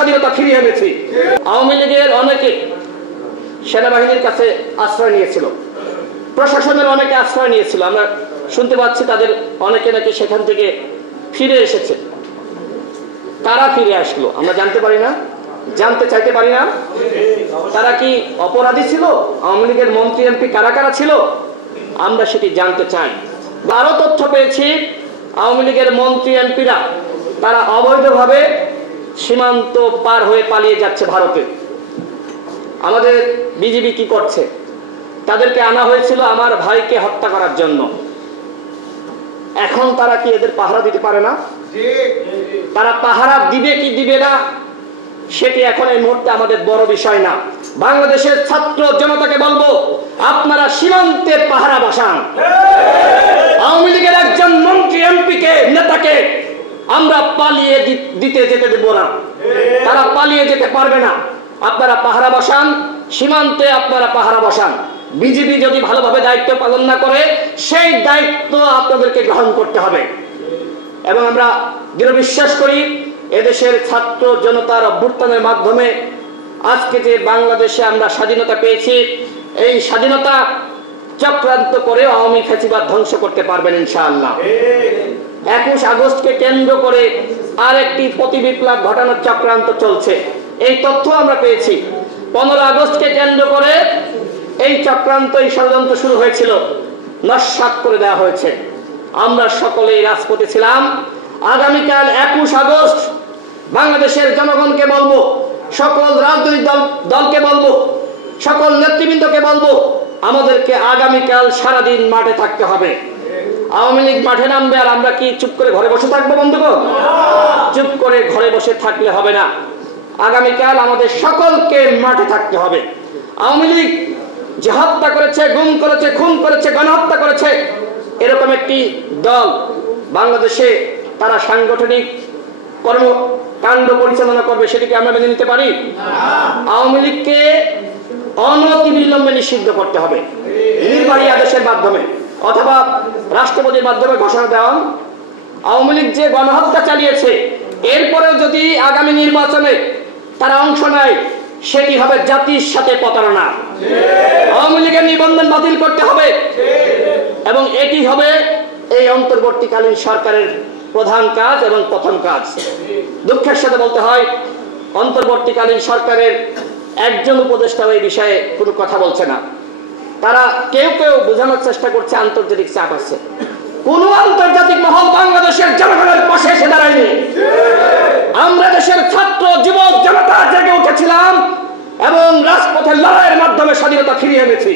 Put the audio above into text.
স্বাধীনতা ফিরিয়ে এনেছি। আওয়ামী লীগের অনেকে সেনাবাহিনীর কাছে আশ্রয় নিয়েছিল, প্রশাসনের অনেকে আশ্রয় নিয়েছিল। আমরা শুনতে পাচ্ছি তাদের অনেকে নাকি সেখান থেকে ফিরে এসেছে। কারা ফিরে আসলো আমরা জানতে পারি না, জানতে চাইতে পারি না। তারা কি অপরাধী ছিল? আওয়ামী লীগের মন্ত্রী এমপি কারা কারা ছিল আমরা সেটি জানতে চাই। আরো তথ্য পেয়েছি আওয়ামী লীগের মন্ত্রী এমপিরা তারা অবৈধভাবে সীমান্ত পার হয়ে পালিয়ে যাচ্ছে ভারতে। আমাদের বিজিবি কি করছে? তাদেরকে আনা হয়েছিল আমার ভাইকে হত্যা করার জন্য। এখন তারা কি এদের পাহারা দিতে পারে না? তারা পাহারা দিবে কি দিবে না সেটি এখন এই মুহূর্তে আমাদের বড় বিষয় না। বাংলাদেশের ছাত্র জনতাকে বলবো, আপনারা সীমান্তে পাহারা বসান। আওয়ামী লীগের একজন মন্ত্রী এমপিকে নেতাকে আমরা পালিয়ে দিতে যেতে দেব না, তারা পালিয়ে যেতে পারবে না। আপনারা পাহারা বসান, সীমান্তে আপনারা পাহারা বসান। বিজিবি যদি ভালোভাবে দায়িত্ব পালন না করে সেই দায়িত্ব আপনাদেরকে গ্রহণ করতে হবে। এবং আমরা দৃঢ় বিশ্বাস করি এদেশের ছাত্র জনতার অভ্যুত্থানের মাধ্যমে আজকে যে বাংলাদেশে আমরা স্বাধীনতা পেয়েছি, এই স্বাধীনতা চক্রান্ত করে আওয়ামী ফ্যাসিবাদ ধ্বংস করতে পারবেন ইনশাআল্লাহ। 21 আগস্টকে কেন্দ্র করে আরেকটি প্রতিবিপ্লব ঘটানোর চক্রান্ত চলছে, এই তথ্য আমরা পেয়েছি। 15 আগস্টকে কেন্দ্র করে এই চক্রান্ত, এই ষড়যন্ত্র শুরু হয়েছিল, নস্যাৎ করে দেওয়া হয়েছে। আমরা সকলেই রাজপথে ছিলাম। আগামীকাল 21 আগস্ট বাংলাদেশের জনগণকে বলবো, সকল রাজনৈতিক দলকে বলবো, সকল নেতৃবৃন্দকে বলবো, আমাদেরকে আগামীকাল সারাদিন মাঠে থাকতে হবে। আওয়ামী লীগ মাঠে নামবে আর আমরা কি চুপ করে ঘরে বসে থাকবো? বন্ধুগণ, চুপ করে ঘরে বসে থাকলে হবে না। আগামীকাল আমাদের সকলকে মাঠে থাকতে হবে। আওয়ামী লীগ যে হত্যা করেছে, গুম করেছে, খুন করেছে, গণহত্যা করেছে, এরকম একটি দল বাংলাদেশে তারা সাংগঠনিক কর্মকাণ্ড পরিচালনা করবে, সেটিকে আমরা মেনে নিতে পারি? আওয়ামী লীগকে অনতিবিলম্বে নিষিদ্ধ করতে হবে, নির্বাহী আদেশের মাধ্যমে অথবা রাষ্ট্রপতির মাধ্যমে ঘোষণা দেওয়া। আওয়ামী লীগ যে গণহত্যা চালিয়েছে, এরপরেও যদি আগামী নির্বাচনে তারা অংশ নেয়, সেটি হবে জাতির সাথে প্রতারণা। আওয়ামী লীগের নিবন্ধন বাতিল করতে হবে এবং এটি হবে এই অন্তর্বর্তীকালীন সরকারের প্রধান কাজ এবং প্রথম কাজ। দুঃখের সাথে বলতে হয়, অন্তর্বর্তীকালীন সরকারের একজন উপদেষ্টা এই বিষয়ে কোনো কথা বলছে না। তারা কেউ কেউ বোঝানোর চেষ্টা করছে আন্তর্জাতিক চাপ আছে। কোন আন্তর্জাতিক মহল বাংলাদেশের জনগণের পাশে এসে দাঁড়ায়নি। আমরা দেশের ছাত্র যুবক জনতা জেগে উঠেছিলাম এবং রাজপথের লড়াইয়ের মাধ্যমে স্বাধীনতা ফিরিয়ে এনেছি।